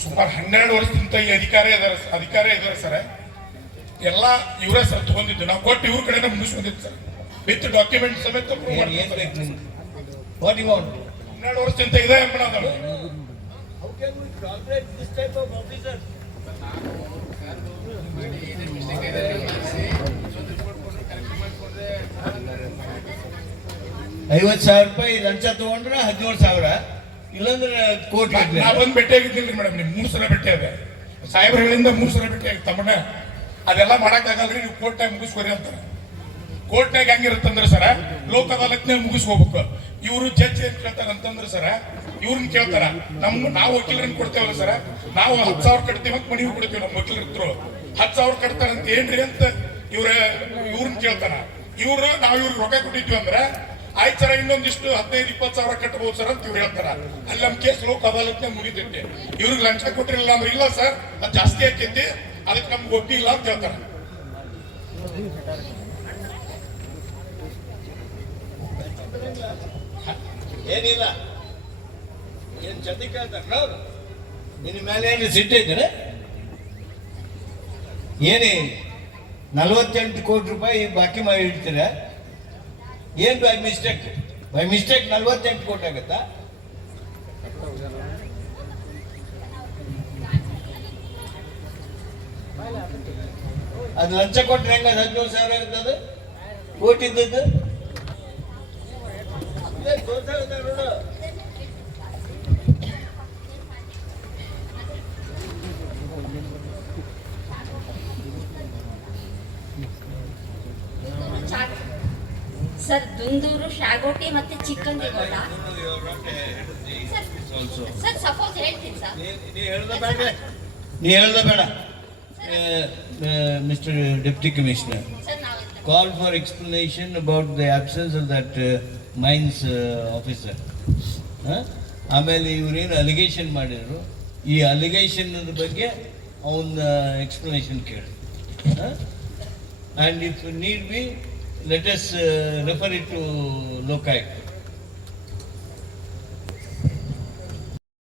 ಸುಮಾರು ಹನ್ನೆರಡು ವರ್ಷದಿಂದ ಈ ಅಧಿಕಾರ ಇದಾರೆ ಅಧಿಕಾರ ಇದಾರೆ ಸರ್. ಎಲ್ಲ ಇವರೇ ಸರ್ ತಗೊಂಡಿದ್ದು. ನಾವು ಕೊಟ್ಟು ಇವ್ರ ಕಡೆ ಮುಗಿಸ್ಕೊಂಡಿದ್ದು ಸರ್. ವಿತ್ ಡಾಕ್ಯುಮೆಂಟ್ ಸಮೇತ ಹನ್ನೆರಡು ವರ್ಷದಿಂದ ಇದೆ ಮೇಡಮ್ ಐವತ್ತು ಸಾವಿರ ರೂಪಾಯಿ ಲಂಚ ತಗೊಂಡ್ರೆ ಹದಿನೇಳು ಸಾವಿರ. ಇಲ್ಲಾಂದ್ರೆ ಕೋಟಿ ನಾ ಬಂದು ಭೇಟಿ ಆಗಿದ್ದಿಲ್ರಿ ಮೇಡಮ್ ನೀವು ಮೂರು ಸಲ ಭೇಟಿ ಅದ. ಸಾಹೇಬ್ರಗಳಿಂದ ಮೂರು ಸಲ ಭೇಟಿ ಆಗಿ ತಮ್ಮಣ್ಣ. ಅದೆಲ್ಲ ರೀ ನೀವು ಕೋರ್ಟ್ನಾಗ ಮುಗಿಸ್ಕೊರಿ ಅಂತಾರೆ. ಕೋರ್ಟ್ನಾಗ ಹೆಂಗಿರುತ್ತಂದ್ರೆ ಸರ ಲೋಕ ಅದಾಲತ್ನಾಗ ಮುಗಿಸ್ಕೋಬೇಕು. ಇವರು ಜಡ್ಜ್ ಏನ್ ಕೇಳ್ತಾರೆ ಅಂತಂದ್ರೆ ಸರ ಇವ್ರನ್ನ ಕೇಳ್ತಾರ. ನಮ್ಮ ನಾವು ವಕೀಲರನ್ನ ಕೊಡ್ತೇವಲ್ಲ ಸರ ನಾವು ಹತ್ತು ಸಾವಿರ ಕಟ್ತೀವಿ ಅಂತ ಮನೆಗೆ ಕೊಡ್ತೀವಿ ನಮ್ಮ ವಕೀಲರ ಹತ್ರ ಹತ್ತು ಸಾವಿರ ಕಟ್ತಾರಂತ ಏನ್ರಿ ಅಂತ ಇವ್ರ ಇವ್ರನ್ನ ಕೇಳ್ತಾರ. ಇವರು ನಾವು ಇವ್ರಿಗೆ ರೊಕ್ಕ ಕೊಟ್ಟಿದ್ವಿ ಅಂದ್ರೆ ಆಯ್ತು ಇನ್ನೊಂದಿಷ್ಟು ಹದಿನೈದು, ಇಪ್ಪತ್ತು ಸಾವಿರ ಕಟ್ಟಬಹುದು ಸರ್ ಅಂತ ಇವ್ರು ಹೇಳ್ತಾರ. ಅಲ್ಲಿ ನಮ್ಮ ಕೇಸ್ ಲೋಕ ಅದಾಲತ್ನ ಮುಗಿತೈತೆ ಇವ್ರಿಗೆ ಲಂಚ ಕೊಟ್ಟಿರಲಿಲ್ಲ ಅಂದ್ರೆ ಇಲ್ಲ ಸರ್, ಅದು ಜಾಸ್ತಿ ಆಕೈತಿ, ಅದಕ್ಕೆ ನಮ್ಗೆ ಇಲ್ಲ ಅಂತ ಹೇಳ್ತಾರ. ಏನಿಲ್ಲ. ಏನ್ ಜೊತೆ ಕೇಳ್ತಾರ? ನಿನ್ನ ಮೇಲೆ ಏನು ಸಿಟ್ಟೈತೆ ಏನೇ ನಲವತ್ತೆಂಟು ಕೋಟಿ ರೂಪಾಯಿ ಬಾಕಿ ಮಾಡಿ ಇಡ್ತೀರ? ಏನ್ ಬೈ ಮಿಸ್ಟೇಕ್ ಬೈ ಮಿಸ್ಟೇಕ್ ನಲ್ವತ್ತೆಂಟು ಕೋಟಿ ಆಗುತ್ತಾ? ಅದು ಲಂಚ ಕೊಟ್ರೆ ಹೆಂಗ ಹದಿನೇಳು ಸಾವಿರ ಅದು ಕೋಟಿ ಇದ್ದದ್ದು ಸರ್ ದುಂದೂರು ಶಾಗೋಟಿ ಮತ್ತೆ ಚಿಕನ್ ಗೋಟ ಸರ್ ಸಪೋಸ್ ಹೇಳ್ತೀನಿ ಸರ್. ನೀ ಹೇಳ್ದ ಬೇಡ. Mister deputy commissioner call for explanation about the absence of that mines officer ಆಮೇಲೆ ಇವರೇನು ಅಲಿಗೇಷನ್ ಮಾಡಿದ್ರು? ಈ ಅಲಿಗೇಷನ್ ಬಗ್ಗೆ ಅವನ ಎಕ್ಸ್ಪ್ಲನೇಷನ್ ಕೇಳಿ. And if need be let us uh, refer it to Lokaयुक्त.